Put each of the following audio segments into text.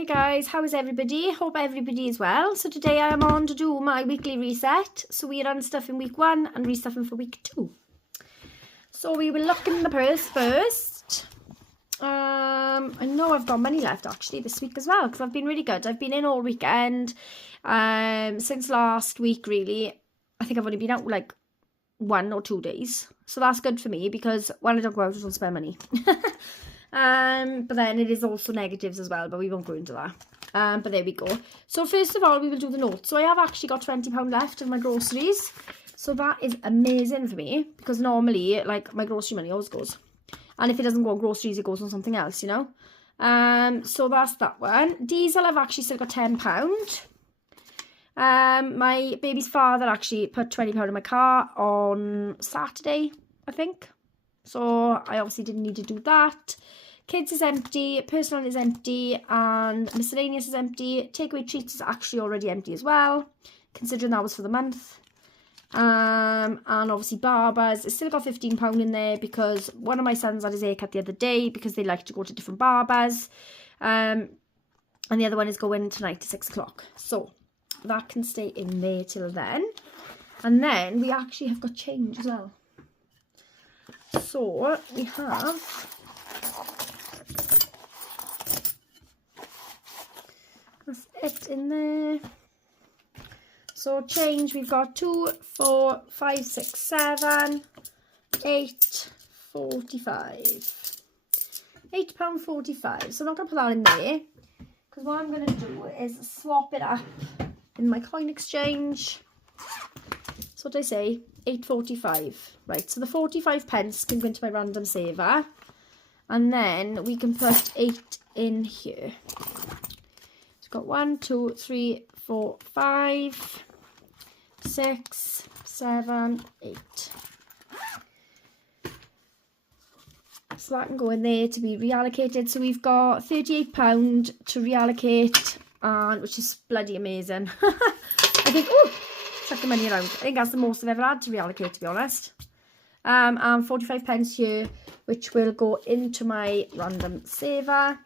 Hi guys, how is everybody? Hope everybody is well. So today I am on to do my weekly reset. So we are unstuffing week 1 and restuffing for week 2. So we will look in the purse first. I know I've got money left actually this week as well because I've been really good. I've been in all weekend since last week really. I think I've only been out like 1 or 2 days. So that's good for me because when I don't go out I don't spend money. But then it is also negatives as well, but we won't go into that. But there we go. So first of all, we will do the notes. So I have actually got £20 left of my groceries. So that is amazing for me because normally, like, my grocery money always goes. And if it doesn't go on groceries, it goes on something else, you know. So that's that one. Diesel, I've actually still got £10. My baby's father actually put £20 in my car on Saturday, I think. So I obviously didn't need to do that. Kids is empty, personal is empty, and miscellaneous is empty. Takeaway treats is actually already empty as well, considering that was for the month. And obviously barbers, it's still got £15 in there because one of my sons had his haircut the other day because they like to go to different barbers. And the other one is going tonight at 6 o'clock. So that can stay in there till then. And then we actually have got change as well. So we have that's it in there. So change, we've got 2, 4, 5, 6, 7, 8, 45. £8.45. So I'm not going to put that in there because what I'm going to do is swap it up in my coin exchange. So what did I say? £8.45. Right, so the 45 pence can go into my random saver. And then we can put 8 in here. So we've got 1, 2, 3, 4, 5, 6, 7, 8. So that can go in there to be reallocated. So we've got £38 to reallocate, and which is bloody amazing. I think, oh, chuck the money around. I think that's the most I've ever had to reallocate, to be honest. And 45 pence here, which will go into my random saver,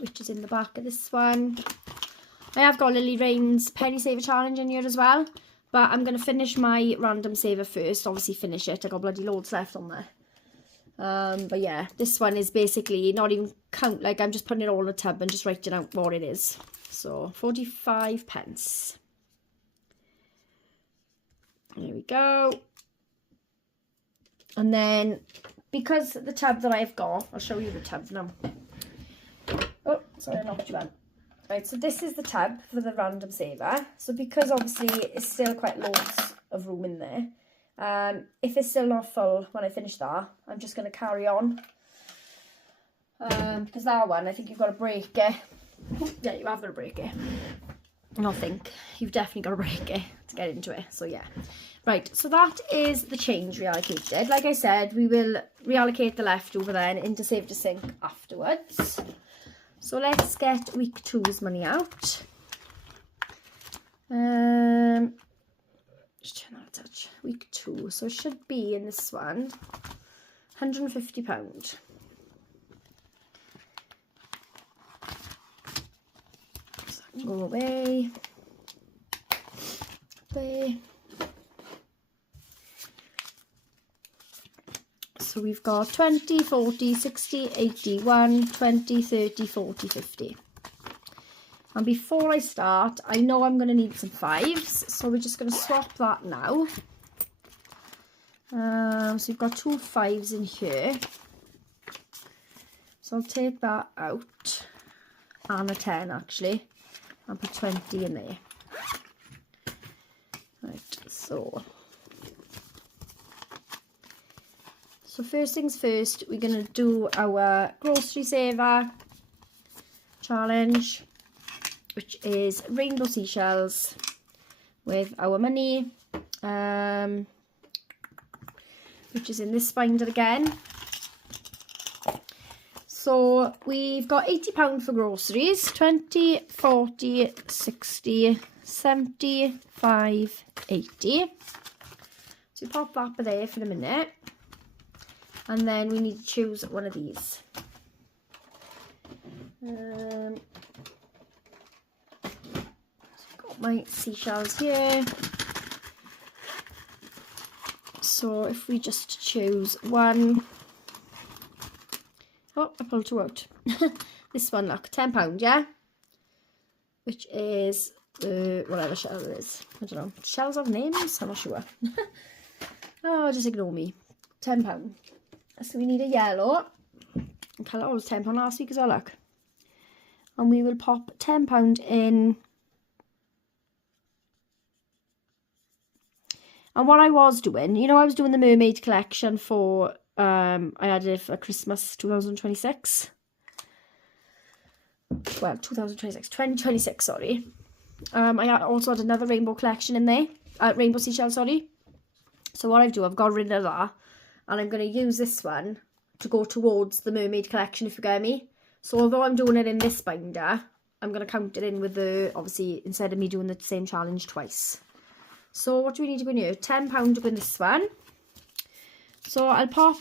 which is in the back of this one. I have got Lily Rain's penny saver challenge in here as well, but I'm going to finish my random saver first. Obviously finish it. I got bloody loads left on there. But yeah, this one is basically not even count, like I'm just putting it all in a tub and just writing out what it is. So 45 pence. There we go. And then, because the tub that I've got, I'll show you the tub now. Oh, sorry, I knocked you out. Right, so this is the tub for the random saver. So because obviously it's still quite loads of room in there, if it's still not full when I finish that, I'm just going to carry on. Because that one, I think you've got to break it. Yeah, you have got to break it. I think you've definitely got to break it to get into it. So yeah. Right, so that is the change reallocated. Like I said, we will reallocate the leftover then into Save to Sink afterwards. So let's get week 2's money out. Just turn that a touch. Week 2. So it should be in this one £150. So I can go away. There. So we've got 20, 40, 60, 80, 1, 20, 30, 40, 50. And before I start, I know I'm going to need some 5s. So we're just going to swap that now. So we've got 2 5s in here. So I'll take that out. And a 10 actually. And put 20 in there. Right, so first things first, we're going to do our grocery saver challenge, which is rainbow seashells with our money, which is in this binder again. So we've got £80 for groceries, 20, 40, 60, 75, 80. So we pop that there for a minute. And then we need to choose one of these. Got my seashells here. So if we just choose one, oh, I pulled two out. This one, look, £10, yeah? Which is whatever shell it is. I don't know. Shells have names? I'm not sure. Oh, just ignore me. £10. So we need a yellow. The colour was £10 last week as well, look. And we will pop £10 in. And what I was doing, you know, I was doing the mermaid collection for, I had it for Christmas 2026. Well, 2026, sorry. I also had another rainbow collection in there. Rainbow seashell, sorry. So what I've got rid of that. And I'm going to use this one to go towards the mermaid collection, if you get me. So although I'm doing it in this binder, I'm going to count it in with the, obviously, instead of me doing the same challenge twice. So what do we need to go in here? £10 to go in this one. So I'll pop...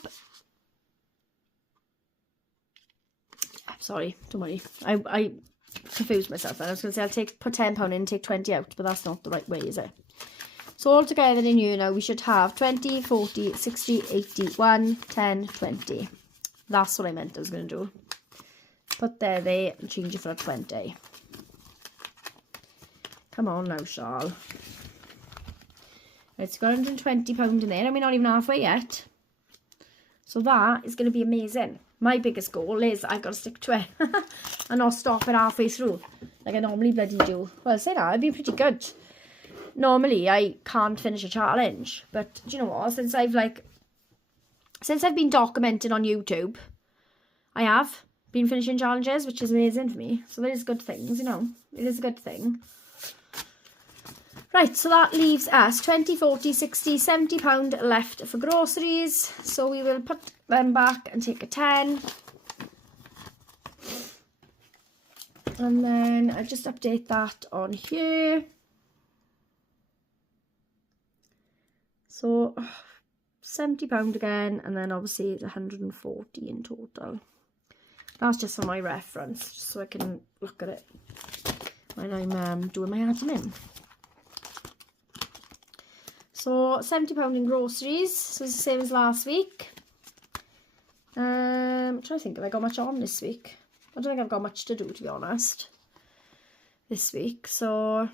Sorry, don't worry. I confused myself then. I was going to say put £10 in and take 20 out, but that's not the right way, is it? So all together in here now, we should have 20, 40, 60, 80, 1, 10, 20. That's what I meant I was going to do. Put there, and change it for a 20. Come on now, Charles. Right, so got £120 in there, and we're not even halfway yet. So that is going to be amazing. My biggest goal is I've got to stick to it and not stop it halfway through like I normally bloody do. Well, say that, it'd be pretty good. Normally, I can't finish a challenge, but do you know what? Since I've been documenting on YouTube, I have been finishing challenges, which is amazing for me. So there is good things, you know. It is a good thing. Right, so that leaves us 20, 40, 60, £70 left for groceries. So we will put them back and take a 10. And then I'll just update that on here. So £70 again, and then obviously it's 140 in total. That's just for my reference, just so I can look at it when I'm doing my admin. So £70 in groceries, so it's the same as last week. I'm trying to think if I got much on this week. I don't think I've got much to do, to be honest, this week. So,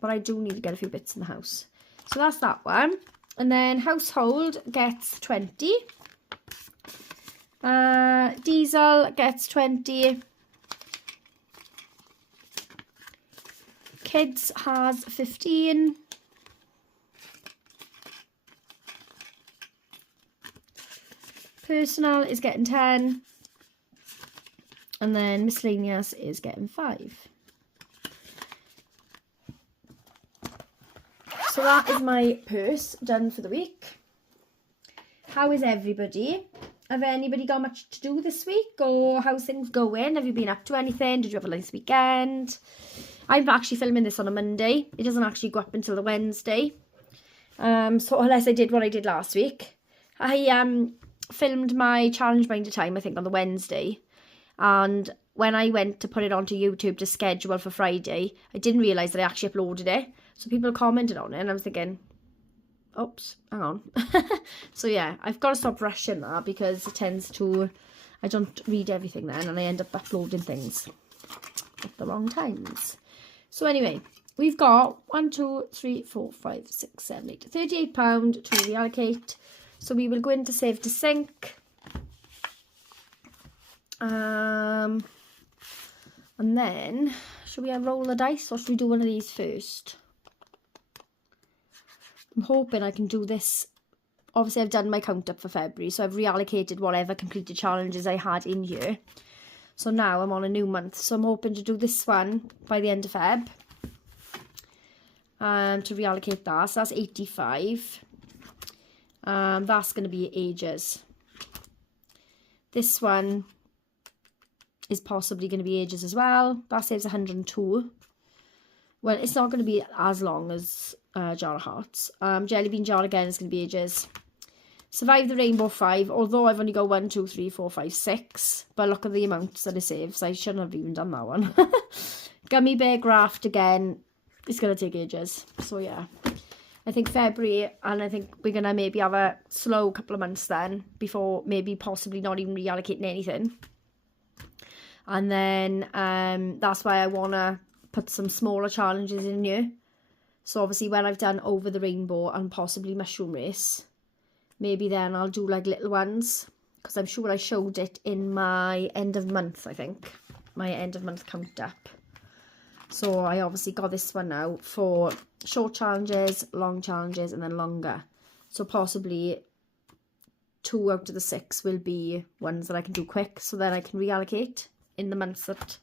but I do need to get a few bits in the house. So that's that one. And then household gets 20. Diesel gets 20. Kids has 15. Personal is getting 10. And then miscellaneous is getting 5. So that is my purse done for the week. How is everybody? Have anybody got much to do this week? Or how's things going? Have you been up to anything? Did you have a nice weekend? I'm actually filming this on a Monday. It doesn't actually go up until the Wednesday. So unless I did what I did last week. I filmed my challenge binder time, I think, on the Wednesday. And when I went to put it onto YouTube to schedule for Friday, I didn't realise that I actually uploaded it. So people commented on it and I was thinking, oops, hang on. So yeah, I've got to stop rushing that because it tends to, I don't read everything then and I end up uploading things at the wrong times. So anyway, we've got 1, 2, 3, 4, 5, 6, 7, 8, £38 to reallocate. So we will go into save to sink. And then, should we roll the dice or should we do one of these first? I'm hoping I can do this. Obviously, I've done my count up for February, so I've reallocated whatever completed challenges I had in here. So now I'm on a new month, so I'm hoping to do this one by the end of Feb. To reallocate that, so that's 85. That's going to be ages. This one is possibly going to be ages as well. That saves 102. Well, it's not going to be as long as Jar of Hearts. Jelly Bean Jar again is going to be ages. Survive the Rainbow 5, although I've only got 1, 2, 3, 4, 5, 6. But look at the amounts that it saves. I shouldn't have even done that one. Gummy bear graft again. It's going to take ages. So yeah. I think February, and I think we're going to maybe have a slow couple of months then, before maybe possibly not even reallocating anything. And then that's why I want to put some smaller challenges in here. So obviously when I've done Over the Rainbow and possibly Mushroom Race, maybe then I'll do like little ones. Because I'm sure I showed it in my end of month, I think. My end of month count up. So I obviously got this one now for short challenges, long challenges, and then longer. So possibly 2 out of the 6 will be ones that I can do quick. So then I can reallocate in the months that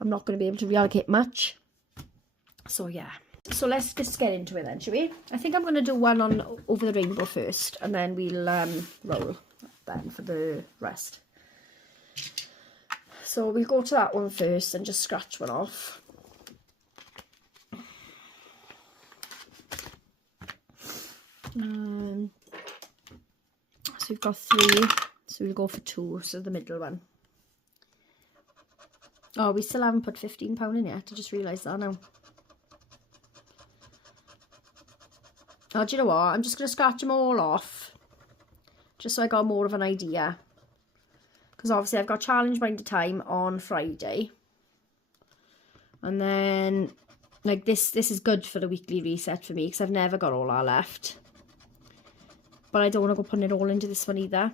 I'm not going to be able to reallocate much. So yeah. So let's just get into it then, shall we? I think I'm going to do one on Over the Rainbow first. And then we'll roll then for the rest. So we'll go to that one first and just scratch one off. So we've got 3, so we'll go for 2, so the middle one. Oh, we still haven't put £15 in yet, I just realised that now. Oh, do you know what, I'm just going to scratch them all off, just so I got more of an idea. Because obviously I've got Challenge Binder Time on Friday. And then, like this is good for the weekly reset for me, because I've never got all that left. But I don't want to go putting it all into this one either.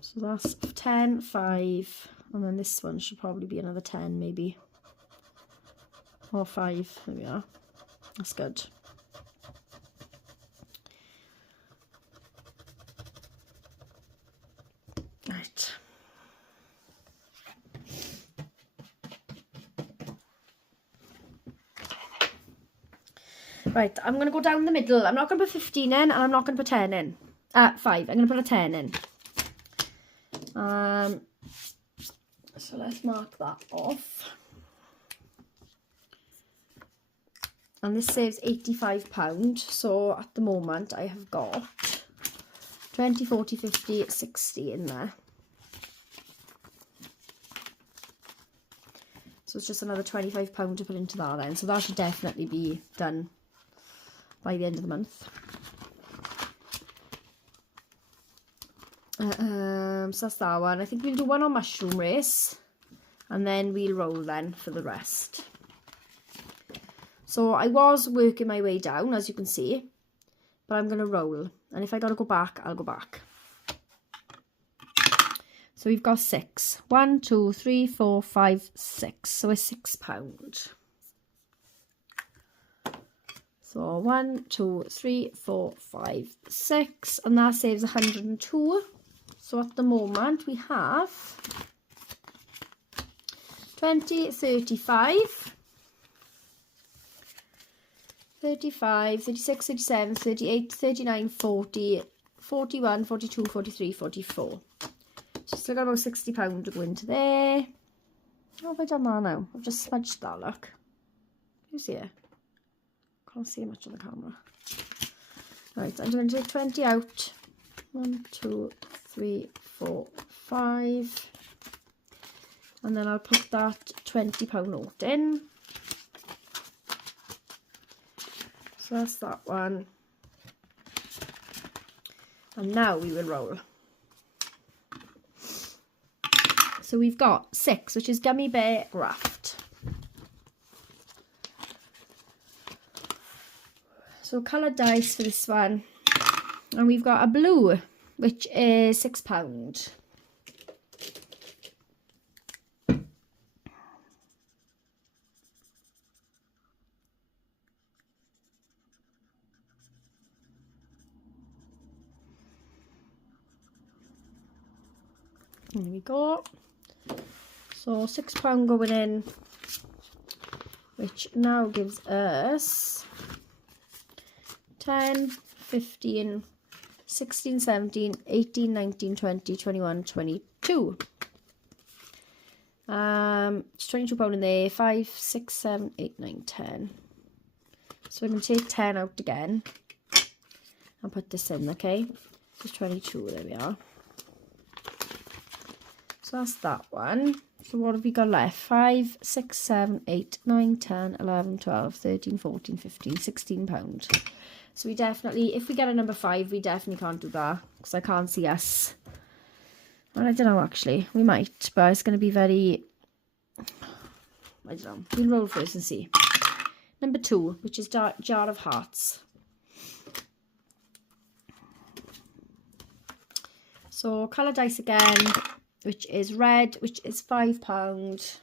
So that's 10, 5, and then this one should probably be another 10 maybe. Or 5, there we are. That's good. Right. Right, I'm going to go down the middle. I'm not going to put 15 in, and I'm not going to put 10 in. 5. I'm going to put a 10 in. So let's mark that off. And this saves £85. So at the moment, I have got 20, 40, 50, 60 in there. So it's just another £25 to put into that then. So that should definitely be done by the end of the month. So that's that one. I think we'll do one on Mushroom Race. And then we'll roll then for the rest. So I was working my way down, as you can see. But I'm going to roll. And if I got to go back, I'll go back. So we've got 6. 1, 2, 3, 4, 5, 6. So it's £6. So 1, 2, 3, 4, 5, 6. And that saves 102. So at the moment we have 20, 35, 35, 36, 37, 38, 39, 40, 41, 42, 43, 44. So still got about £60 to go into there. How have I done that now? I've just smudged that, look. Can you see it? Can't see much on the camera. Right, I'm going to take 20 out. 1, 2, 3, 4, 5. And then I'll put that £20 note in. So that's that one. And now we will roll. So we've got 6, which is Gummy Bear Graft. So coloured dice for this one. And we've got a blue, which is £6. There we go. So £6 going in, which now gives us 10, 15, 16, 17, 18, 19, 20, 21, 22. It's £22 in there. 5, 6, 7, 8, 9, 10. So we're going to take 10 out again and put this in, okay? Just 22, there we are. So that's that one. So what have we got left? 5, 6, 7, 8, 9, 10, 11, 12, 13, 14, 15, 16 pounds. So we definitely, if we get a number 5, we definitely can't do that because I can't see us. Well, I don't know actually. We might, but it's going to be very, I don't know. We'll roll first and see. Number 2, which is Jar of Hearts. So colour dice again, which is red, which is £5.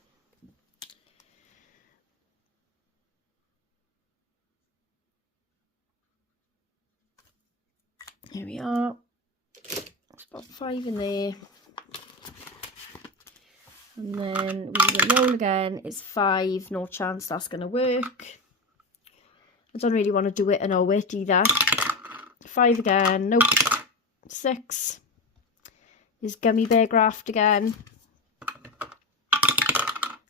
Here we are. Let's put 5 in there. And then we will roll again. It's 5. No chance that's going to work. I don't really want to do it and owe it either. 5 again. Nope. 6. Is Gummy Bear Graft again.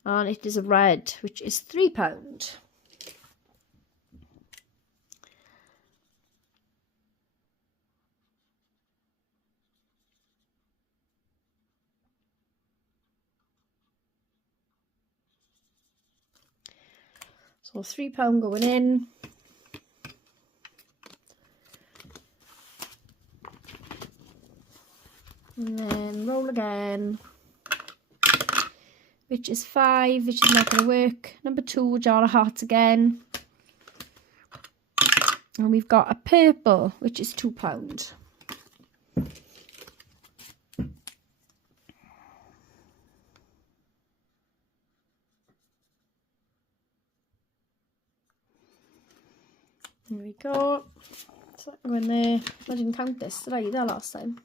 And it is a red, which is £3. So £3 going in. And then roll again, which is 5, which is not going to work. Number 2, Jar of Hearts again. And we've got a purple, which is £2. There we go. So that go in there. I didn't count this, did I, either last time?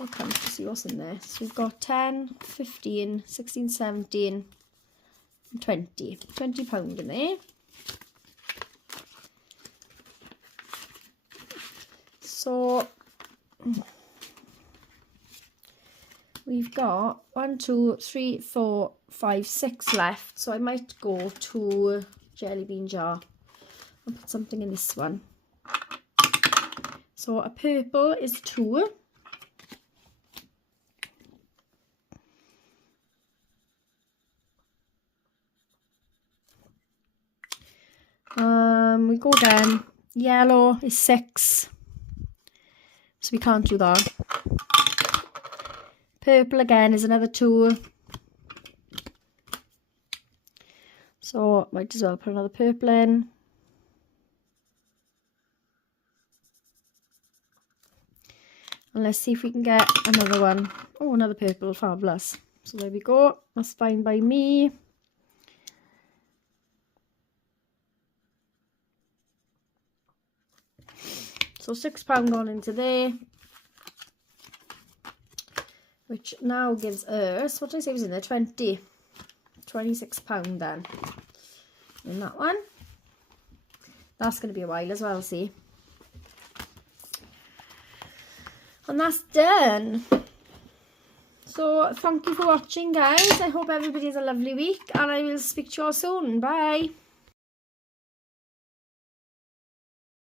I'll count to see what's in there. So we've got 10, 15, 16, 17, and 20. £20 in there. So we've got 1, 2, 3, 4, 5, 6 left. So I might go to jelly bean jar and put something in this one. So a purple is 2. We go again. Yellow is 6. So we can't do that. Purple again is another 2. So might as well put another purple in. And let's see if we can get another one. Oh, another purple, fabulous. So there we go. That's fine by me. So £6 gone into there, which now gives us, what did I say was in there? £26 then in that one. That's going to be a while as well, see. And that's done. So thank you for watching, guys. I hope everybody has a lovely week, and I will speak to you all soon. Bye.